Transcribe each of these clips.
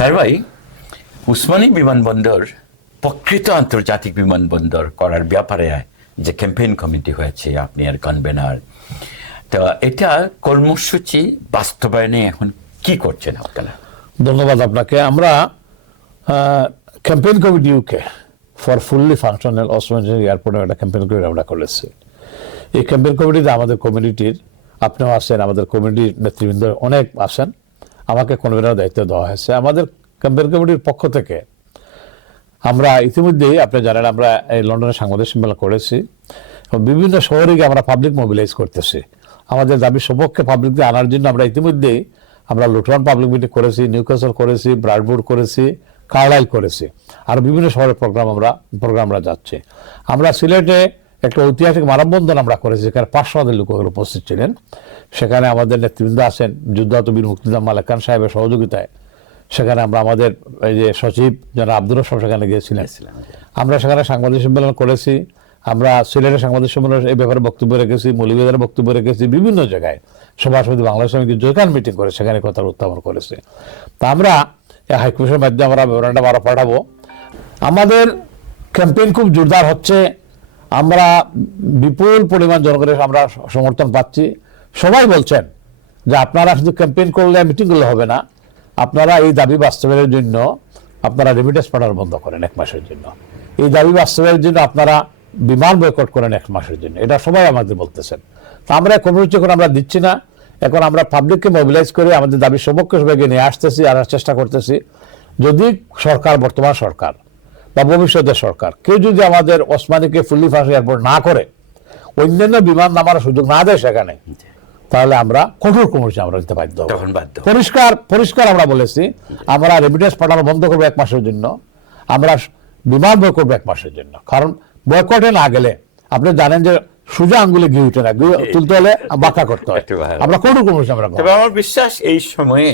তার ভাই উসমানী বিমানবন্দর প্রকৃত আন্তর্জাতিক বিমানবন্দর করার ব্যাপারে যে ক্যাম্পেইন কমিটি হয়েছে, আপনি এর কনভেনার, তো এটা কর্মসূচি বাস্তবায়নে এখন কি করছেন আপনারা? ধন্যবাদ আপনাকে। আমরা campaign committee UK for fully functional Osmani এয়ারপোর্টে একটা ক্যাম্পেইন কমিটি আমরা করেছি। এই ক্যাম্পেইন কমিটিতে আমাদের কমিউনিটির আপনিও আসেন, আমাদের কমিউনিটির নেতৃবৃন্দ অনেক আসেন, আমাকে কনভেনার দায়িত্ব দেওয়া হয়েছে। আমাদের ক্যাম্পেইন কমিটির পক্ষ থেকে আমরা ইতিমধ্যেই আপনি জানেন আমরা এই লন্ডনে সাংবাদিক সম্মেলন করেছি এবং বিভিন্ন শহরে গিয়ে আমরা পাবলিক মোবিলাইজ করতেছি আমাদের দাবি সপক্ষে পাবলিকদের আনার জন্য। আমরা ইতিমধ্যেই আমরা লুটন পাবলিক মিটিং করেছি, নিউক্যাসল করেছি, ব্রাডফোর্ড করেছি, কার্লাইল করেছি, আর বিভিন্ন শহরের প্রোগ্রাম আমরা যাচ্ছি। আমরা সিলেটে একটা ঐতিহাসিক মানববন্ধন আমরা করেছি, যেখানে 500 লোক উপস্থিত ছিলেন। সেখানে আমাদের নেতৃবৃন্দ আছেন, যুদ্ধাহত বীর মুক্তিযোদ্ধা মালেক খান সাহেবের সহযোগিতায়। সেখানে আমরা আমাদের এই যে সচিব যারা আব্দুর রহমান সেখানে গিয়েছিলেন। আমরা সেখানে সাংবাদিক সম্মেলন করেছি। আমরা সিলেটের সাংবাদিক সম্মেলন এই ব্যাপারে বক্তব্য রেখেছি, মৌলভীবাজারে বক্তব্য রেখেছি, বিভিন্ন জায়গায় সভাসমিতি বাংলাদেশ সমিতি যেখানে মিটিং করে সেখানে কথা উত্থাপন করেছে। তা আমরা হাইকমিশনের মাধ্যমে আমরা বিবরণটা আরও পাঠাবো। আমাদের ক্যাম্পেইন খুব জোরদার হচ্ছে, আমরা বিপুল পরিমাণ জনগণের আমরা সমর্থন পাচ্ছি। সবাই বলছেন যে আপনারা শুধু ক্যাম্পেইন করলে মিটিং করলে হবে না, আপনারা এই দাবি বাস্তবায়নের জন্য আপনারা রেমিটেন্স পাঠানো বন্ধ করেন 1 মাসের জন্য, এই দাবি বাস্তবায়নের জন্য আপনারা বিমান বয়কট করেন 1 মাসের জন্য। এটা সবাই আমাদের বলতেছেন। তা আমরা কর্মসূচি এখন আমরা দিচ্ছি না, এখন আমরা পাবলিককে মোবিলাইজ করে আমাদের দাবি সপক্ষে সবাইকে নিয়ে আসতেছি, আনার চেষ্টা করতেছি। যদি সরকার, বর্তমান সরকার বা ভবিষ্যতের সরকার কেউ যদি আমাদের ওসমানীকে ফুললি ফাংশনাল এয়ারপোর্ট না করে, অন্যান্য বিমান নামার সুযোগ না দেয় সেখানে, তাহলে আমরা কঠোর কর্মসূচি আমরা দিতে বাধ্য হব। পরিষ্কার আমরা বলেছি, আমরা রেমিটেন্স পাঠানো বন্ধ করবো 1 মাসের জন্য, আমরা বিমান বয়কট করবো 1 মাসের জন্য। কারণ বয়কটে না গেলে আপনি জানেন যে সোজা আঙ্গুলে ঘি উঠে না, তুলতে হলে বাঁকা করতে হয়। আমরা কঠোর কর্মসূচি আমরা। তবে আমার বিশ্বাস এই সময়ে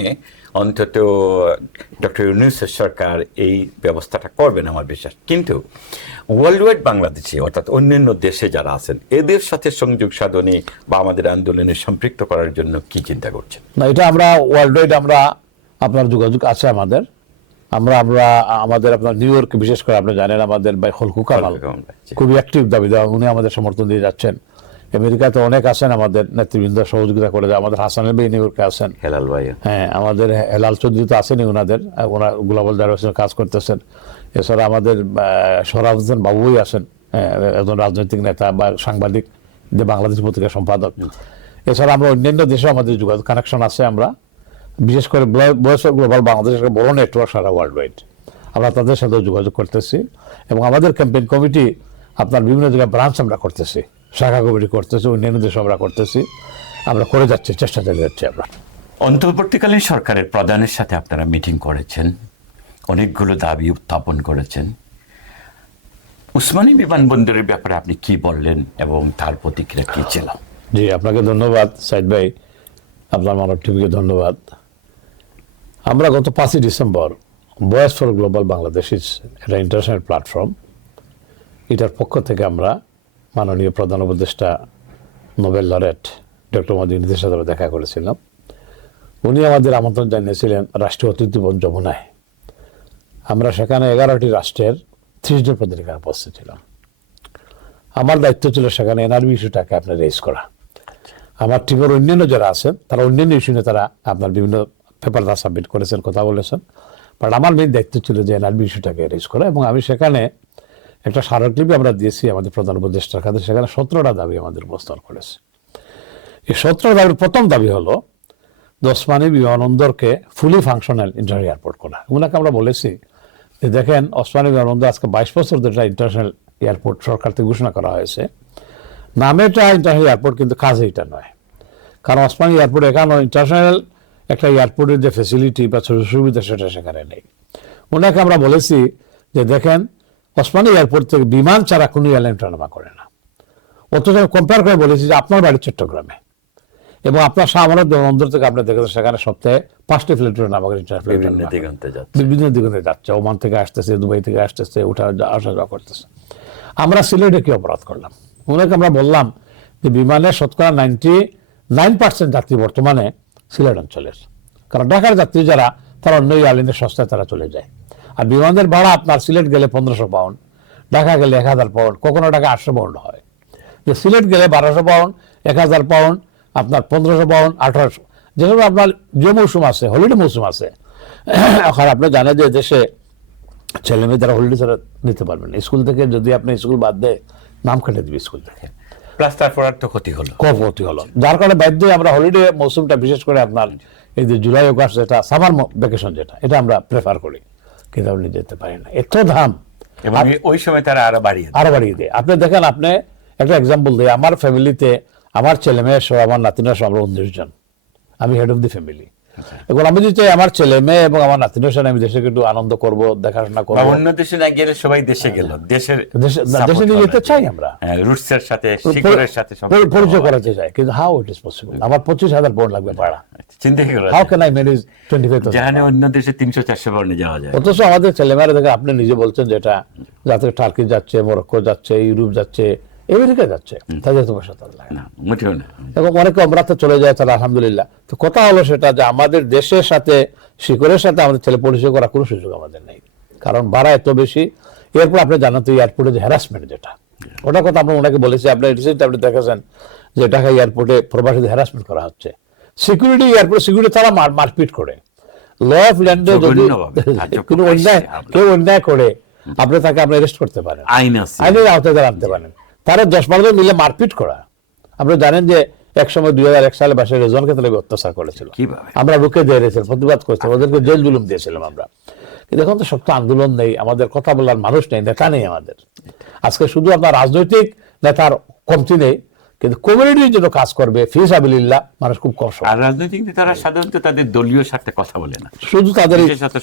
অন্তত ডক্টর ইউনূসের সরকার এই ব্যবস্থাটা করবেন আমার বিশ্বাস। কিন্তু ওয়ার্ল্ড ওয়াইড বাংলাদেশে অর্থাৎ অন্যান্য দেশে যারা আছেন এদের সাথে সংযোগ সাধনে বা আমাদের আন্দোলনে সম্পৃক্ত করার জন্য কি চিন্তা করছেন? না, এটা আমরা ওয়ার্ল্ড ওয়াইড আমরা আপনার যোগাযোগ আছে আমাদের। আমাদের আপনার নিউ ইয়র্ক, বিশেষ করে আপনি জানেন আমাদের ভাই হলকু কামাল খুবই অ্যাক্টিভ দাবি দেওয়া, উনি আমাদের সমর্থন দিয়ে যাচ্ছেন। আমেরিকাতে অনেক আছেন আমাদের নেতৃবৃন্দ, সহযোগিতা করে যায়। আমাদের হাসান ভাই নিউ ইয়র্কে আছেন, হেলাল ভাই, হ্যাঁ আমাদের হেলাল চৌধুরী তো আছেনই, ওনারা গ্লোবাল ডাইরেকশনে কাজ করতেছেন। এছাড়া আমাদের সোহরাব হোসেন বাবুই আছেন, একজন রাজনৈতিক নেতা বা সাংবাদিক, যে বাংলাদেশ পত্রিকার সম্পাদক। এছাড়া আমরা অন্যান্য দেশেও আমাদের যোগাযোগ কানেকশন আছে। আমরা বিশেষ করে ভয়েস অফ গ্লোবাল বাংলাদেশের একটা বড় নেটওয়ার্ক সারা ওয়ার্ল্ড ওয়াইড, আমরা তাদের সাথেও যোগাযোগ করতেছি। এবং আমাদের ক্যাম্পেইন কমিটি আপনার বিভিন্ন জায়গায় ব্রাঞ্চ আমরা করতেছি, শাখা কমিটি করতেছি, অন্যান্য দেশে আমরা করতেছি, আমরা করে যাচ্ছি, চেষ্টা চালিয়ে যাচ্ছি আমরা। অন্তর্বর্তীকালীন সরকারের প্রধানের সাথে আপনারা মিটিং করেছেন, অনেকগুলো দাবি উত্থাপন করেছেন। উসমানী বিমানবন্দরের ব্যাপারে আপনি কি বললেন এবং তার প্রতিক্রিয়া কি ছিল? জি, আপনাকে ধন্যবাদ সাইদ ভাই, আপনার মানব টিভিকে ধন্যবাদ। আমরা গত 5ই December voice for global Bangladesh, এটা ইন্টারন্যাশনাল প্ল্যাটফর্ম, এটার পক্ষ থেকে আমরা মাননীয় প্রধান উপদেষ্টা নোবেল লরেট ডক্টর মোহাম্মদ ইউনূসের সাথে দেখা করেছিলাম। উনি আমাদের আমন্ত্রণ জানিয়েছিলেন রাষ্ট্রীয় অতিথি ভবন যমুনায়। আমরা সেখানে 11টি রাষ্ট্রের 30 জন প্রতিনিধিরা উপস্থিত ছিলাম। আমার দায়িত্ব ছিল সেখানে এনআরবি ইস্যুটাকে আপনার রেজ করা। আমার টিমের অন্যান্য যারা আছেন তারা অন্যান্য ইস্যু নিয়ে তারা আপনার বিভিন্ন পেপার সাবমিট করেছেন, কথা বলেছেন, বাট আমার মেইন দায়িত্ব ছিল যে এনআরবি ইস্যুটাকে রেজ করা। এবং আমি সেখানে একটা স্মারকলিপি আমরা দিয়েছি আমাদের প্রধান উপদেষ্টার কাছে, সেখানে 17টা দাবি আমাদের উপস্থাপন করেছে। এই 17টা দাবির প্রথম দাবি হলো ওসমানী বিমানবন্দরকে ফুলি ফাংশনাল ইন্টারন্যাশনাল এয়ারপোর্ট করা। ওনাকে আমরা বলেছি যে দেখেন, ওসমানী বিমানবন্দর আজকে 22 বছর ধরে ইন্টারন্যাশনাল এয়ারপোর্ট সরকার থেকে ঘোষণা করা হয়েছে। নামেটা ইন্টারন্যাশনাল এয়ারপোর্ট, কিন্তু কাজে এটা নয়। কারণ ওসমানী এয়ারপোর্ট এখানে ইন্টারন্যাশনাল একটা এয়ারপোর্টের যে ফেসিলিটি বা সুবিধা সেটা সেখানে নেই। ওনাকে আমরা বলেছি যে দেখেন, ওসমানী এয়ারপোর্ট থেকে বিমান ছাড়া কোনো এয়ারলাইন ওঠানামা করে না। অথচ কম্পেয়ার করে বলেছি যে আপনার বাড়ি চট্টগ্রামে এবং আপনার শাহ আমানত বিমানবন্দর থেকে আপনি দেখেছেন সেখানে সপ্তাহে 5টি ফ্লাইট ওঠানামা করে, বিভিন্ন দিগন্তে যাচ্ছে, ওমান থেকে আসতেছে, দুবাই থেকে আসতেছে, আসা যাওয়া করতেছে। আমরা সিলেটে কি অপরাধ করলাম? ওনাকে আমরা বললাম যে বিমানের শতকরা 99% যাত্রী বর্তমানে সিলেট অঞ্চলের, কারণ ঢাকার যাত্রী যারা তারা অন্য এয়ারলাইনের সস্তায় তারা চলে যায়। আর বিমানের ভাড়া আপনার সিলেট গেলে 1500 পাউন্ড, ঢাকা গেলে 1000 পাউন্ড, কখনো টাকা 800 পাউন্ড হয়। যে সিলেট গেলে 1200 পাউন্ড, 1000 পাউন্ড, আপনার 1500 পাউন্ড, 1800, যেসব আপনার যে মৌসুম আছে, হলিডে মৌসুম আছে। এখন আপনি জানেন যে দেশে ছেলে মেয়ে যারা হলিডে ছাড়া নিতে পারবেন, স্কুল থেকে যদি আপনি স্কুল বাদ দেয় নাম কেটে দিবে স্কুল থেকে, প্লাস তারপর আর তো ক্ষতি হলো, ক্ষতি হলো। যার কারণে বাধ্য হয়ে আমরা হলিডে মৌসুমটা, বিশেষ করে আপনার এই যে জুলাই অগাস্ট, যেটা সামার ভ্যাকেশন, যেটা এটা আমরা প্রেফার করি, কিন্তু আপনি যেতে পারি না, এত দাম। এবং ওই সময় তারা আরো বাড়িয়ে দেয়। আপনি দেখেন, আপনি একটা এক্সাম্পল দিই, আমার ফ্যামিলিতে আমার ছেলে মেয়ে সহ, আমার নাতিরা সহ আমরা 19 জন, আমি হেড অফ দি ফ্যামিলি। এখন আমি যদি চাই আমার ছেলে মেয়ে এবং আমার নাতিনের সাথে আমি দেশে একটু আনন্দ করব, দেখাশোনা করবো, অন্য দেশে না গেলে সবাই দেশে গেল, দেশে নিয়ে যেতে চাই আমরা, রুটসের সাথে শিকড়ের সাথে পরিচয় করাতে চাই, কিন্তু হাউ ইট ইজ পসিবল? আমার 25,000 পাউন্ড লাগবে ভাড়া, চিন্তা করা হাউ ক্যান আই ম্যানেজ 25,000? জানে অন্য দেশে 300-400 পাউন্ডে যাওয়া যায়। অথচ আমাদের ছেলেমেয়েরা দেখে, আপনি নিজে বলছেন যেটা, যাতে টার্কি যাচ্ছে, মরক্কো যাচ্ছে, ইউরোপ যাচ্ছে, আমেরিকা যাচ্ছে, তাদের তো পয়সা তাদের লাগে না, মোটেও না। এবং অনেকে ওমরাতে চলে যায়, তারা আলহামদুলিল্লাহ। তো কথা হলো সেটা যে আমাদের দেশের সাথে, শিকড়ের সাথে আমাদের ছেলে পরিচয় করার কোনো সুযোগ আমাদের নেই, কারণ ভাড়া এত বেশি। এরপর আপনি জানেন তো এয়ারপোর্টে যে হ্যারাসমেন্ট, যেটা, ওটার কথা আমরা ওনাকে বলেছি। আপনি রিসেন্ট আপনি দেখেছেন যে ঢাকা এয়ারপোর্টে প্রবাসীদের হ্যারাসমেন্ট করা হচ্ছে, সিকিউরিটি, এয়ারপোর্ট সিকিউরিটি তারা মারপিট করে। ল অফ ল্যান্ডে যদি কোনো কেউ অন্যায় করে, আপনি তাকে আপনি অ্যারেস্ট করতে পারেন, আইনের আওতায় আনতে পারেন। তারা 10-12 জন মিলে মারপিট করা। আপনি জানেন যে এক সময় 2001 সালে বাসায় রেজওয়ানকে তারা অত্যাচার করেছিল, আমরা রুখে দিয়েছিলাম, প্রতিবাদ করেছিলাম, ওদেরকে জেল জুলুম দিয়েছিলাম আমরা। কিন্তু এখন তো শক্ত আন্দোলন নেই, আমাদের কথা বলার মানুষ নেই, নেতা নেই আমাদের। আজকে শুধু আপনার রাজনৈতিক নেতার কমতি নেই, কিন্তু কমিউনিটির জন্য কাজ করবে ফিসাবিলিল্লাহ মানুষ খুব কম। আর রাজনৈতিক নেতারা সাধারণত তাদের দলীয় স্বার্থে কথা বলে না, শুধু তাদের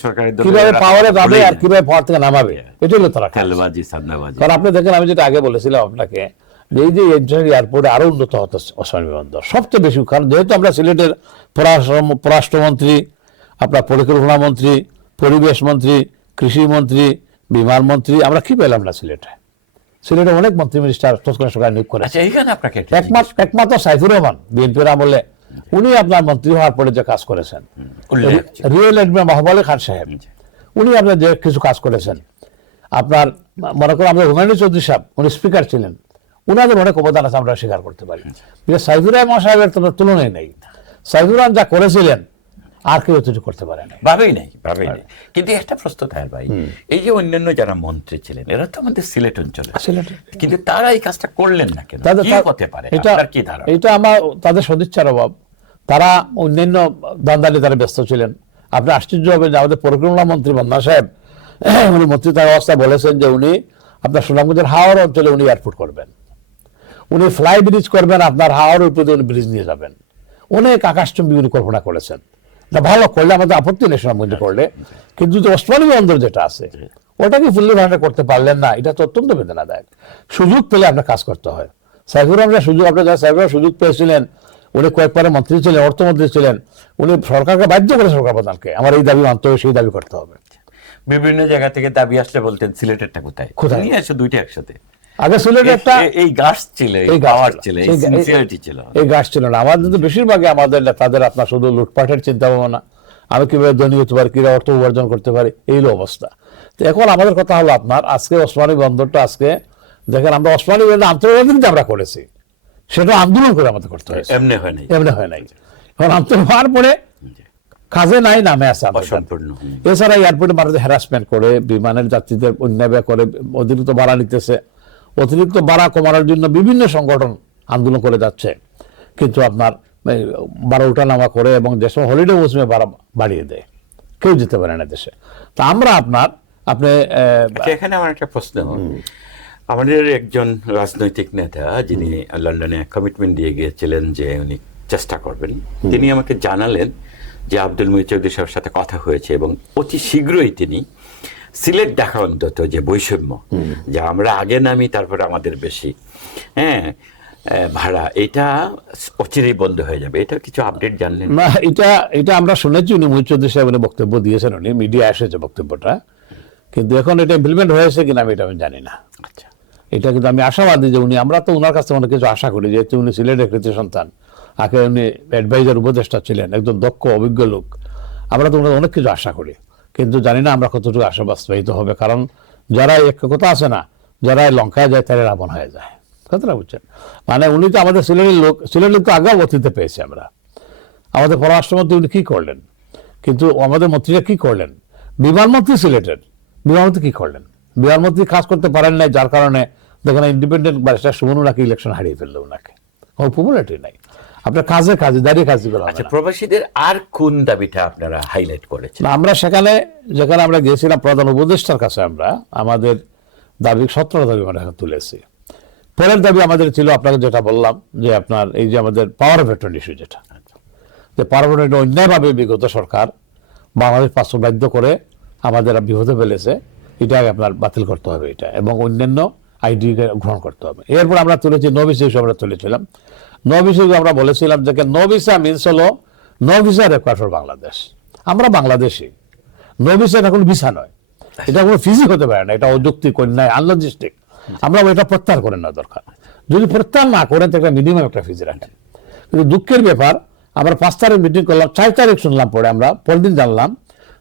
সরকারের কিভাবে পাওয়ারে যাবে আর কিভাবে পাওয়ার থেকে নামাবে, এটা হলো তারা খেলবাজি, সান্দাবাজি। কারণ আপনি দেখেন, আমি যেটা আগে বলেছিলাম আপনাকে, এই যে এয়ারপোর্টে আরো উন্নত হতে ওসমানী বিমানবন্দর সবচেয়ে বেশি। কারণ যেহেতু আমরা সিলেটের পররাষ্ট্রমন্ত্রী, আপনার পরিকল্পনা মন্ত্রী, পরিবেশ মন্ত্রী, কৃষি মন্ত্রী, বিমান মন্ত্রী, আমরা কি পেলাম না সিলেটে? সিলেটে অনেক মন্ত্রী মিনিস্টার তৎকালীন সরকার নিয়োগ করে। একমাত্র সাইফুর রহমান বিএনপির আমলে, উনি আপনার মন্ত্রী হওয়ার পরে যে কাজ করেছেন, রিয়েল এডমিরাল মাহবুব আলী খান সাহেব, উনি আপনার যে কিছু কাজ করেছেন। আপনার মনে করেন আমাদের হুমায়ুন চৌধুরী সাহেব, উনি স্পিকার ছিলেন, উনাদের অনেক অবদান আছে, আমরা স্বীকার করতে পারি। সাইফুর রহমান সাহেবের তুলনায় নেই। সাইফুর রহমান যা করেছিলেন আর কেউ এতটুকু করতে পারে না, ভাবেই নাই। কিন্তু একটা প্রশ্ন থাকে ভাই, এই যে অন্যান্য যারা মন্ত্রী ছিলেন, এরা তো আমাদের সিলেট অঞ্চলে, কিন্তু তারা এই কাজটা করলেন না কেন? কি হতে পারে? এটা আমার তাদের সদিচ্ছার অভাব। তারা অন্যান্য দান্দালি তারা ব্যস্ত ছিলেন। আপনি আশ্চর্য হবেন যে আমাদের পরিকল্পনা মন্ত্রী বন্যা সাহেব, উনি মন্ত্রী তার অবস্থা বলেছেন যে উনি আপনার সুনামগঞ্জের হাওড় অঞ্চলে উনি এয়ারপোর্ট করবেন, উনি ফ্লাই ব্রিজ করবেন, আপনার হাওড়ের উপরে উনি ব্রিজ নিয়ে যাবেন। অনেক আকাশচুম্বী উনি কল্পনা করেছেন। ভালো করলে আমাদের আপত্তি নেই সুনামগঞ্জে করলে, কিন্তু ওসমানী বন্দর যেটা আছে ওটাকে ফুল্লি ভান্ডার করতে পারলেন না, এটা তো অত্যন্ত বেদনাদায়ক। সুযোগ পেলে আপনার কাজ করতে হয়। সাইফুর রহমান সুযোগ, আপনার যারা সাইফুর সুযোগ পেয়েছিলেন, উনি কয়েকবারে মন্ত্রী ছিলেন, অর্থমন্ত্রী ছিলেন, উনি সরকারকে বাধ্য করে সরকার প্রধানকে আমার এই দাবি মানতে হবে, সেই দাবি করতে হবে। বিভিন্ন জায়গা থেকে দাবি আসলে বলতেন সিলেটেরটা কোথায়, নিয়ে আসে দুইটা একসাথে। আগে সিলেটে একটা এই গাছ ছিল, এই পাওয়ার ছিল, এই সিনসিয়ারিটি ছিল, এই গাছ ছিল না। আমাদের তো বেশিরভাগই আমাদের তাদের আপনার শুধু লুটপাটের চিন্তা ভাবনা, আমি কিভাবে ধনী হতে পারি, কিভাবে অর্থ উপার্জন করতে পারি, এই অবস্থা। তো এখন আমাদের কথা হলো আপনার আজকে ওসমানী বন্দরটা, আজকে দেখেন আমরা ওসমানী বন্দর আন্তর্জাতিক আমরা করেছি, সেটা আন্দোলন করে আমাদের করতে হয়েছে, এমনি হয় নাই। এখন আন্তর্জাতিক হওয়ার পরে কাজে নাই, নামে আছে অসম্পূর্ণ। এছাড়া এয়ারপোর্টে মানুষদের হ্যারাসমেন্ট করে, বিমানের যাত্রীদের অন্যায় করে, অতিরিক্ত ভাড়া নিতেছে, অতিরিক্ত ভাড়া কমানোর জন্য বিভিন্ন সংগঠন আন্দোলন করে যাচ্ছে, কিন্তু আপনার ভাড়া উঠানামা করে এবং যে সময় হলিডে মৌসুমে ভাড়া বাড়িয়ে দেয়, কেউ যেতে পারে না দেশে। তা আমরা আপনি এখানে আমার একটা প্রশ্ন, আমাদের একজন রাজনৈতিক নেতা যিনি লন্ডনে কমিটমেন্ট দিয়ে গিয়েছিলেন যে উনি চেষ্টা করবেন, তিনি আমাকে জানালেন যে আব্দুল মুহিত চৌধুরী সাহেবের সাথে কথা হয়েছে এবং অতি শীঘ্রই তিনি সিলেট ঢাকা অন্তত যে বৈষম্য, যা আমরা আগে নামি তারপরে আমাদের বেশি ভাড়া, এটা অচিরেই বন্ধ হয়ে যাবে। এটা কিছু আপডেট জানলেন না? এটা আমরা শুনেছি, উনি মুহিত চৌধুরী সাহেব বক্তব্য দিয়েছেন, উনি মিডিয়া এসেছে বক্তব্যটা, কিন্তু এখন এটা ইমপ্লিমেন্ট হয়েছে কিনা আমি জানি না। আচ্ছা, এটা কিন্তু আমি আশাবাদী যে উনি, আমরা তো ওনার কাছ থেকে অনেক কিছু আশা করি, যেহেতু উনি সিলেটের কৃতি সন্তান, আগে উনি অ্যাডভাইজার উপদেষ্টা ছিলেন, একজন দক্ষ অভিজ্ঞ লোক। আমরা তো অনেক কিছু আশা করি, কিন্তু জানি না আমরা কতটুকু আশা বাস্তবায়িত হবে, কারণ যারা এক কথা আছে না, যারা লঙ্কায় যায় তারা রাবণ হয়ে যায়, কথাটা বুঝছেন? মানে উনি তো আমাদের সিলেটের লোক, সিলেটের তো আগেও অতীতে পেয়েছি আমরা। আমাদের পররাষ্ট্রমন্ত্রী উনি কী করলেন, কিন্তু আমাদের মন্ত্রীরা কী করলেন? বিমানমন্ত্রী সিলেটের, বিমানমন্ত্রী কী করলেন? বিমানমন্ত্রী কাজ করতে পারেন নাই, যার কারণে দেখেন ইন্ডিপেন্ডেন্ট ব্যারিস্টার সুমন ওনাকে ইলেকশন হারিয়ে ফেললো, ওনাকে কোনো পপুলারিটি নাই। আপনার কাজে দাঁড়িয়ে কাজ করা হবে আচ্ছা, না। প্রবাসীদের আর কোন দাবিটা আপনারা হাইলাইট করেছেন? না, আমরা যেখানে আমরা গিয়েছিলাম প্রধান উপদেষ্টার কাছে, আমরা আমাদের দাবি 17 দাবি আমরা এখন তুলেছি। পরের দাবি আমাদের ছিল আপনাকে যেটা বললাম, যে আপনার এই যে আমাদের পাওয়ার অফ অ্যাটর্নি ইস্যু, যেটা যে পাওয়ার অফ অ্যাটর্নি অন্যায়ভাবে বিগত সরকার বাংলাদেশ পাঁচশো বাধ্য করে আমাদের বিপদে ফেলেছে, এটা আপনার বাতিল করতে হবে এটা, এবং অন্যান্য আইডি গ্রহণ করতে হবে। এরপর আমরা তুলেছি নো ভিসা ইস্যু, আমরা তুলেছিলাম নো ভিসা ইস্যু। আমরা বলেছিলাম যে নো ভিসা মিনস হলো no visa required for Bangladesh. আমরা বাংলাদেশি, নো ভিসা এটা কোনো ভিসা নয়, এটা কোনো ফিজি হতে পারে না, এটা অযৌক্তিক, অন্যায়, আনলজিস্টিক। আমরা এটা প্রত্যাহার করে নেওয়া দরকার। যদি প্রত্যাহার না করেন তো একটা মিনিমাম একটা ফিজি রাখেন। কিন্তু দুঃখের ব্যাপার, আমরা 5 তারিখ মিটিং করলাম, 4 তারিখ শুনলাম, পরে আমরা পরের দিন জানলাম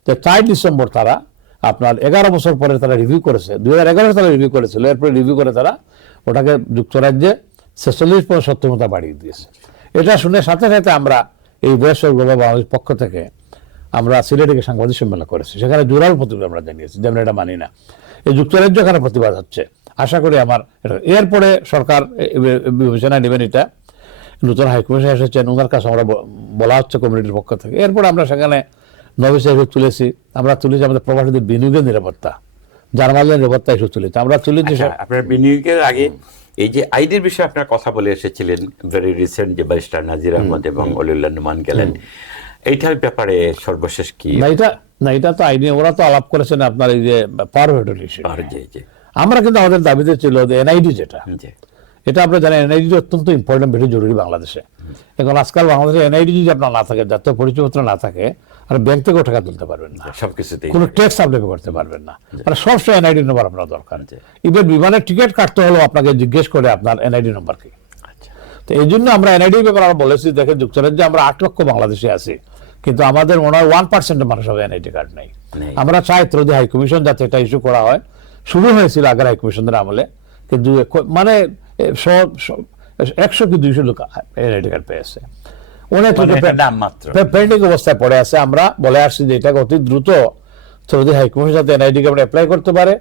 যে 4 ডিসেম্বর তারা আপনার 11 বছর পরে তারা রিভিউ করেছে, 2011 সালে রিভিউ করেছিল, এরপরে রিভিউ করে তারা ওটাকে যুক্তরাজ্যে 46.70 বাড়িয়ে দিয়েছে। এটা শুনে সাথে সাথে আমরা এই বয়সের গ্লোবাল বাংলাদেশ পক্ষ থেকে আমরা সিলেটে সাংবাদিক সম্মেলন করেছি, সেখানে জোরাল প্রতিবাদ আমরা জানিয়েছি যে আমরা এটা মানি না। এই যুক্তরাজ্য এখানে প্রতিবাদ হচ্ছে, আশা করি আমার এরপরে সরকার বিবেচনায় নেবেন এটা। নতুন হাইকমিশন এসেছেন, ওনার কাছে আমরা বলা হচ্ছে কমিউনিটির পক্ষ থেকে। এরপরে আমরা সেখানে নভিসা ইস্যু তুলেছি, আমরা তুলেছি আমাদের প্রবাসীদের বিনিয়োগের নিরাপত্তা, জার্মানের নিরাপত্তা ইস্যু তুলেছি, আমরা তুলেছি। আপনার বিনিয়োগের আগে এই যে আইডির বিষয়ে আপনার কথা বলে এসেছিলেন, ভেরি রিসেন্ট যে ব্যারিস্টার নাজির আহমদ এবং অলিউল্লাহ নোমান গেলেন, এইটার ব্যাপারে সর্বশেষ কি? না, এটা তো আইনি, ওরা তো আলাপ করেছেন আপনার এই যে পাওয়ার অফ অ্যাটর্নি ইস্যু। জি। আমরা কিন্তু আমাদের দাবিতে ছিল যে এনআইডি, যেটা এটা আপনারা জানেন, এনআইডি অত্যন্ত ইম্পর্টেন্ট, বেশি জরুরি বাংলাদেশে। এখন আজকাল বাংলাদেশে এনআইডি যদি আপনার না থাকে, জাতীয় পরিচয়পত্র না থাকে, আর ব্যাংক থেকেও টাকা তুলতে পারবেন না, সবকিছুতেই কোনো ট্যাক্স আপনি করতে পারবেন না, মানে সবসময় এনআইডি নম্বর আপনার দরকার। ইভেন বিমানের টিকিট কাটতে হলেও আপনাকে জিজ্ঞেস করে আপনার এনআইডি নম্বর কি। তো এই জন্য আমরা এনআইডি ব্যাপারে আমরা বলেছি, দেখেন যুক্তরাজ্যে আমরা 8 লক্ষ বাংলাদেশি আছি, কিন্তু আমাদের মনে হয় 1% মানুষ হবে এনআইডি কার্ড নেই। আমরা চাই ত্রুটি হাইকমিশন যাতে এটা ইস্যু করা হয়, শুরু হয়েছিল আগের হাইকমিশনের আমলে, কিন্তু মানে 100 কি 200 লোক এনআইডি কার্ড পেয়েছে, অনেক পেন্ডিং অবস্থায় পড়ে আছে। আমরা বলে আসছি যে এটাকে অতি দ্রুত সৌদি হাইকমিশন যাতে এনআইডি কার্ড অ্যাপ্লাই করতে পারে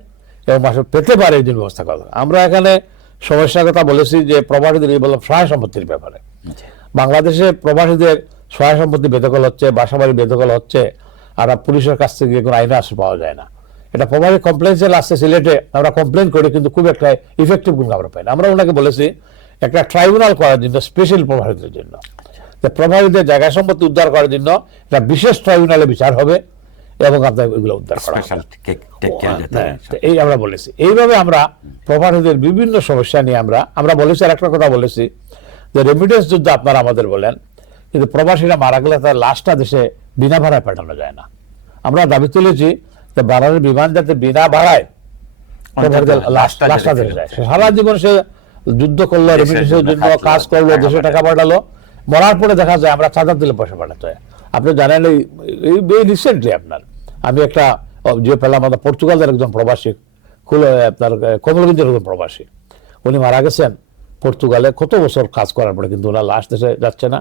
এবং মাসে পেতে পারে, এই জন্য ব্যবস্থা করা। আমরা এখানে সমস্যার কথা বলেছি যে প্রবাসীদের সহায় সম্পত্তির ব্যাপারে, বাংলাদেশে প্রবাসীদের সহায় সম্পত্তি বেদখল হচ্ছে, বাসাবাড়ি বেদখল হচ্ছে, আর পুলিশের কাছ থেকে কোনো আইনে আশ্রয় পাওয়া যায় না। এটা প্রবাসী কমপ্লেন্সের আসছে সিলেটে, আমরা কমপ্লেন করি, কিন্তু খুব একটা ইফেক্টিভ কোনো আমরা পাই না। আমরা ওনাকে বলেছি একটা ট্রাইব্যুনাল করার জন্য, স্পেশাল প্রবাসীদের জন্য, প্রভাবিতের জায়গা সম্পত্তি উদ্ধার করার জন্য একটা বিশেষ ট্রাইব্যুনালে বিচার হবে এবং আপনার এগুলো উদ্ধার করা হবে। এই আমরা বলেছি, এইভাবে আমরা প্রবাসীদের বিভিন্ন সমস্যা নিয়ে আমরা বলেছি। আর একটা কথা বলেছি যে রেমিটেন্স যুদ্ধ আপনারা আমাদের বলেন, কিন্তু প্রবাসীরা মারা গেলে তার লাশটা দেশে বিনা ভাড়ায় পাঠানো যায় না। আমরা দাবি তুলেছি যে বাংলাদেশের বিমান যাতে বিনা ভাড়ায় লাশটা দেশে যায়। সারা জীবন সে যুদ্ধ করলো, রেমিটেন্সের জন্য কাজ করলো, দেশে টাকা পাঠালো, মরার পরে দেখা যায় আমরা চাঁদা দিলে পয়সা পাঠাতে হয়। আপনি জানেন এই রিসেন্টলি আমি একটা যে পেলাম, আমাদের পর্তুগালের একজন প্রবাসী, আপনার কমলগঞ্জের একজন প্রবাসী, উনি মারা গেছেন পর্তুগালে কত বছর কাজ করার পরে, কিন্তু ওনার লাশ দেশে যাচ্ছে না।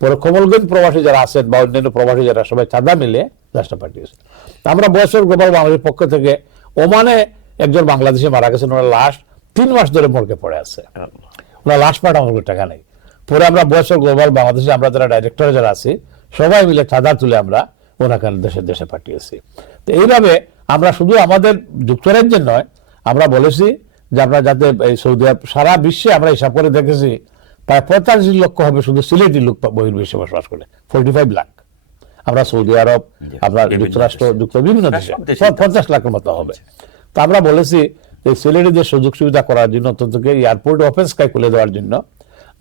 পরে কমলগঞ্জ প্রবাসী যারা আছেন বা অন্যান্য প্রবাসী যারা সবাই চাঁদা মিলে লাশটা পাঠিয়েছে। আমরা বয়সের গ্লোবাল বাংলাদেশের পক্ষ থেকে ওমানে একজন বাংলাদেশি মারা গেছেন, ওনার লাশ 3 মাস ধরে মর্গে পড়ে আছে, ওনার লাশ পাঠানোর টাকা নেই। পরে আমরা বয়সের গ্লোবাল বাংলাদেশে আমরা যারা ডাইরেক্টর যারা আছি সবাই মিলে চাঁদা তুলে আমরা ওনাকে দেশে পাঠিয়েছি। তো এইভাবে আমরা শুধু আমাদের যুক্তরাজ্যের নয়, আমরা বলেছি যে আমরা যাতে এই সৌদি আরব, সারা বিশ্বে আমরা হিসাব করে দেখেছি প্রায় 45 লক্ষ হবে শুধু সিলেটি লোক বহির্বিশ্বে বসবাস করে, 45 লাখ। আমরা সৌদি আরব, আপনার যুক্তরাষ্ট্র, বিভিন্ন দেশে 50 লাখের মতো হবে। তো আমরা বলেছি যে সিলেটিদের সুযোগ সুবিধা করার জন্য, অন্তত এয়ারপোর্ট ওপেন স্কাই খুলে দেওয়ার জন্য,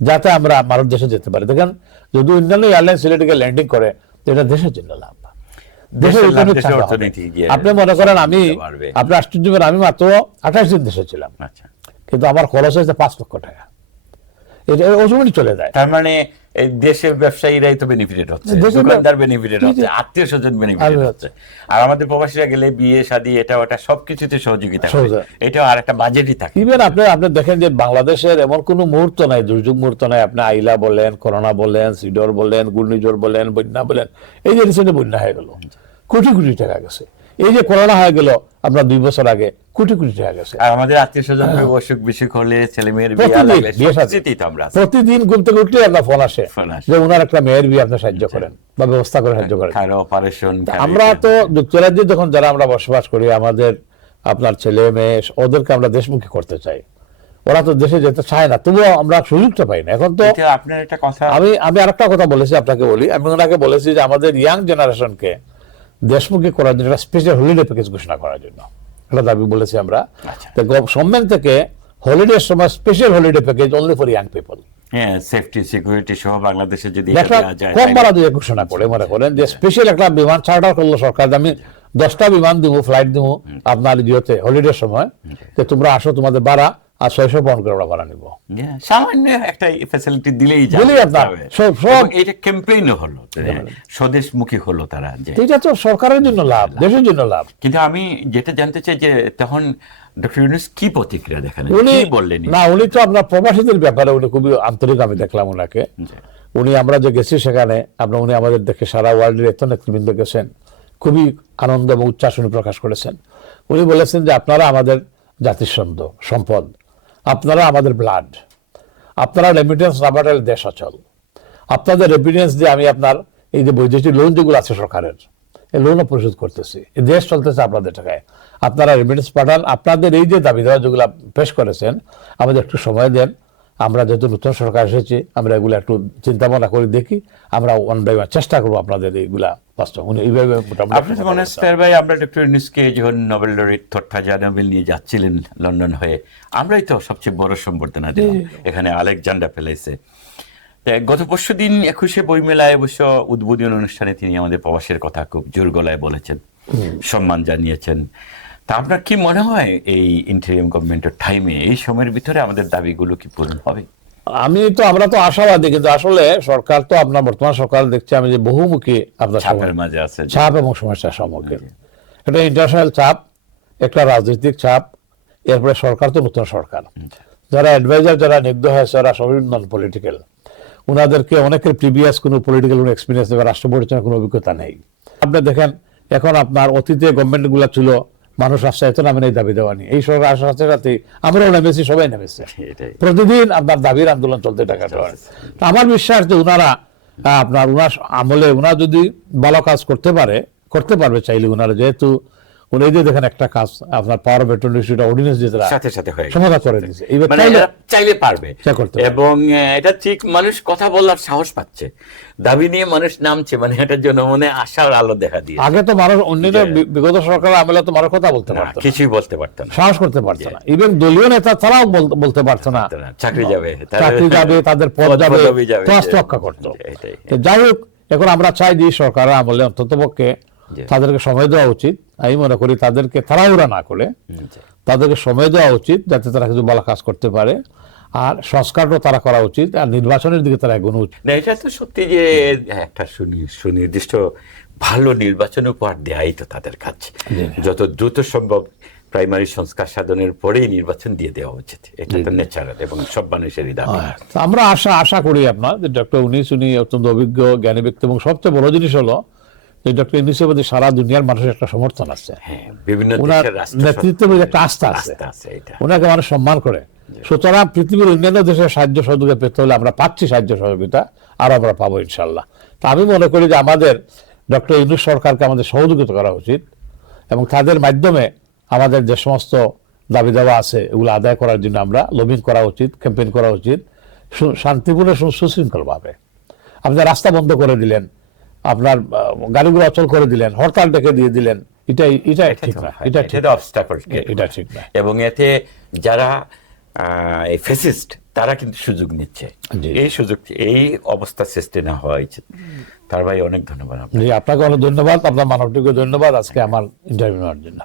যাতে আমরা ভারত দেশে যেতে পারি। দেখেন যদি অন্যান্য এয়ারলাইন সিলেটকে ল্যান্ডিং করে, এটা দেশের জন্য লাভ, দেশের অর্থনীতি। আপনি মনে করেন আপনি আশ্চর্য, আমি মাত্র 28 দিন দেশে ছিলাম, কিন্তু আমার খরচ হয়েছে 5 লক্ষ টাকা। এটা অটোমেটিক চলে যায়। তার মানে এই দেশের ব্যবসায়ীরাই তো বেনিফিটেড হচ্ছে, দেশের দোকানদার বেনিফিটেড জি, জি। হচ্ছে, আত্মীয় স্বজন বেনিফিটেড হচ্ছে, আর আমাদের প্রবাসীরা গেলে বিয়ে শাদী এটা ওটা সবকিছুতে সহযোগিতা করে। সহযোগিতা। এটা আর একটা বাজেটই থাকে। ইভেন আপনি দেখেন যে বাংলাদেশের এমন কোনো মুহূর্ত নাই, দুর্যোগ মুহূর্ত নাই, আপনি আইলা বলেন, করোনা বলেন, সিডর বলেন, ঘূর্ণিঝড় বলেন, বন্যা বলেন, এই যে রিসেন্টলি বন্যা হয়ে গেল, কোটি কোটি টাকা গেছে। এই যে করোনা হয়ে গেল আপনার 2 বছর আগে, কোটি কোটি টাকা গেছে। আর আমাদের আত্মীয় স্বজন অসুখ বিসুখ হলে, ছেলে মেয়ের বিয়ে প্রতিদিন লাগলে বিয়ে শাদী। সবকিছুতেই তো আমরা আছি। প্রতিদিন ঘুম থেকে উঠলে আপনার ফোন আসে ফোন আসে। যে ওনার একটা মেয়ের বিয়ে আপনি সাহায্য করেন বা ব্যবস্থা করে সাহায্য করেন। কারো অপারেশন, আমরা তো যুক্তরাজ্যে যখন যারা আমরা বসবাস করি, আমাদের আপনার ছেলে মেয়ে ওদেরকে আমরা দেশমুখী করতে চাই, ওরা তো দেশে যেতে চায় না, তবুও আমরা সুযোগটা পাই না। এখন তো আপনার একটা কথা, আমি আরেকটা কথা বলেছি আপনাকে, বলি আমি ওনাকে বলেছি যে আমাদের ইয়াং জেনারেশনকে দেশমুখী করার জন্য একটা স্পেশাল হলিডে প্যাকেজ ঘোষণা করার জন্য একটা দাবি বলেছি আমরা। আচ্ছা। তো গভর্নমেন্ট থেকে হলিডের সময় special holiday package only for young people, হ্যাঁ, সেফটি সিকিউরিটি সহ বাংলাদেশে যদি একটা এটা দেওয়া যায়, কম ভাড়া দিয়ে ঘোষণা করে মনে করেন যে স্পেশাল একটা বিমান চার্টার করলো সরকার, যে আমি 10টা বিমান দিব, ফ্লাইট দিব আপনার ইয়েতে হলিডের সময়, যে তোমরা আসো, তোমাদের ভাড়া আর 600 পাউন্ড করে আমরা ভাড়া নিব। সামান্য একটা ফ্যাসিলিটি দিলেই দিলেই আপনার সব এটা ক্যাম্পেইন হলো, স্বদেশমুখী হলো তারা। যে এটা তো সরকারের জন্য লাভ, দেশের জন্য লাভ। কিন্তু আমি যেটা জানতে চাই যে তখন ডক্টর ইউনূস কি প্রতিক্রিয়া দেখালেন, উনি কি বললেন? না, উনি তো আপনার প্রবাসীদের ব্যাপারে উনি খুবই আন্তরিক, আমি দেখলাম ওনাকে। উনি আমরা যে গেছি সেখানে আপনার, উনি আমাদের দেখে সারা ওয়ার্ল্ডের এত নেতৃবৃন্দ গেছেন, খুবই আনন্দ এবং উচ্ছ্বাস উনি প্রকাশ করেছেন। উনি বলেছেন যে আপনারা আমাদের জাতির সম্পদ, আপনারা আমাদের ব্লাড, আপনারা রেমিটেন্স না পাঠালে দেশ অচল। আপনাদের রেমিটেন্স দিয়ে আমি আপনার এই যে বৈদেশিক লোন যেগুলো আছে সরকারের, এই লোনও পরিশোধ করতেছি, এই দেশ চলতেছে আপনাদের টাকায়। আপনারা রেমিটেন্স পাঠান, আপনাদের এই যে দাবি দেওয়া যেগুলো পেশ করেছেন, আমাদের একটু সময় দেন। আমরা যেহেতু নতুন সরকার এসেছি, আমরা এগুলো একটু চিন্তা ভাবনা করে দেখি, আমরা ওয়ান বাই ওয়ান চেষ্টা করবো আপনাদের এইগুলা বাস্তব। উনি এইভাবে আপনার মনে আছে ভাই, আমরা ডক্টর ইউনূসকে যখন নোবেল লরিট থরথাজা নোবেল নিয়ে যাচ্ছিলেন লন্ডন হয়ে, আমরাই তো সবচেয়ে বড় সম্বর্ধনা দিলাম, এখানে আলেকজান্ডার ফেলেছে। গত পরশু দিন 21শে বইমেলায় অবশ্য উদ্বোধনী অনুষ্ঠানে তিনি আমাদের প্রবাসের কথা খুব জোর গলায় বলেছেন, সম্মান জানিয়েছেন। তা আপনার কি মনে হয় এই ইন্টারিম গভর্নমেন্টের টাইমে, এই সময়ের ভিতরে আমাদের দাবিগুলো কি পূরণ হবে? আমরা তো আশাবাদী, কিন্তু আসলে সরকার তো আপনার বর্তমান সরকার দেখছি আমি যে বহুমুখী আপনার চাপের মাঝে আছে, চাপ এবং সমস্যার সম্মুখীন। এটা ইন্টারন্যাশনাল চাপ, একটা রাজনৈতিক চাপ, এরপরে সরকার তো নতুন সরকার, যারা অ্যাডভাইজার যারা নিয়োগ হয়েছে ওরা সবই নন পলিটিক্যাল, ওনাদেরকে অনেকের প্রিভিয়াস কোনো পলিটিক্যাল কোনো এক্সপিরিয়েন্স নেই, রাষ্ট্র পরিচালনার কোনো অভিজ্ঞতা নেই। আপনি দেখেন এখন আপনার অতীতে গভর্নমেন্টগুলো ছিল, মানুষ আসছে এত নামে নেই, দাবি দেওয়া নেই। এই সরকার আসার সাথে সাথে আমরাও নেমেছি, সবাই নেমেছে, প্রতিদিন আপনার দাবির আন্দোলন চলতে টাকা দেওয়ার। আমার বিশ্বাস যে ওনারা আপনার ওনার আমলে ওনারা যদি ভালো কাজ করতে পারবে চাইলে, ওনারা যেহেতু উনি যে দেখেন একটা কাজ আপনার পাওয়ার অফ অ্যাটর্নি অর্ডিন্যান্স যেটা সাথে সাথে হয়ে সমাধান করে দিয়েছে, মানে চাইলে পারবে করতে পারবে। এবং এটা ঠিক, মানুষ কথা বলার সাহস পাচ্ছে, দাবি নিয়ে মানুষ নামছে, মানে এটার জন্য মনে আশার আলো দেখা দিয়ে। আগে তো মানুষ অন্যদের বিগত সরকার আমলে তো মানুষ কথা বলতে পারতো না, কিছুই বলতে পারতো না, সাহস করতে পারতো না। ইভেন দলীয় নেতা তারাও বলতে পারতো না, চাকরি যাবে, তাদের পদ যাবে, ট্রাস্ট রক্ষা করতো। যাই হোক, এখন আমরা চাই যে সরকার আমলে অন্তত পক্ষে তাদেরকে সময় দেওয়া উচিত। আমি মনে করি তাদেরকে তাড়াহুড়া না করে তাদেরকে সময় দেওয়া উচিত, যাতে তারা কিছু ভালো কাজ করতে পারে, আর সংস্কারও তারা করা উচিত, আর নির্বাচনের দিকে তারা এগোনো উচিত। এটা তো সত্যি যে একটা সুনির্দিষ্ট ভালো নির্বাচন উপহার দেয়াই তো তাদের কাজ, যত দ্রুত সম্ভব প্রাইমারি সংস্কার সাধনের পরেই নির্বাচন দিয়ে দেওয়া উচিত, এটা তো ন্যাচারাল এবং সব মানুষেরই দাবি। আমরা আশা করি আপনার যে ডক্টর ইউনূস উনি অত্যন্ত অভিজ্ঞ জ্ঞানী ব্যক্তি, এবং সবচেয়ে বড় জিনিস হলো যে ডক্টর ইউনূসের প্রতি সারা দুনিয়ার মানুষের একটা সমর্থন আছে, বিভিন্ন নেতৃত্বের প্রতি একটা আস্থা আছে, ওনাকে মানুষ সম্মান করে। সুতরাং পৃথিবীর অন্যান্য দেশের সাহায্য সহযোগিতা পেতে হলে আমরা পাচ্ছি সাহায্য সহযোগিতা, আর আমরা পাবো ইনশাল্লাহ। তা আমি মনে করি যে আমাদের ডক্টর ইউনূস সরকারকে আমাদের সহযোগিতা করা উচিত, এবং তাদের মাধ্যমে আমাদের যে সমস্ত দাবি দেওয়া আছে এগুলো আদায় করার জন্য আমরা লবিং করা উচিত, ক্যাম্পেইন করা উচিত, শান্তিপূর্ণ সুশৃঙ্খলভাবে। আপনি রাস্তা বন্ধ করে দিলেন, আপনার গাড়িগুলো অচল করে দিলেন, হরতাল ডেকে দিয়ে দিলেন, এটা ঠিক না, এটা ঠিক না। এবং এতে যারা ফ্যাসিস্ট তারা কিন্তু সুযোগ নিচ্ছে, এই অবস্থা সৃষ্টি না হওয়া উচিত। তার ভাই অনেক ধন্যবাদ। আপনাকে অনেক ধন্যবাদ, আপনার মানবটিকে ধন্যবাদ আজকে আমার ইন্টারভিউ নেওয়ার জন্য।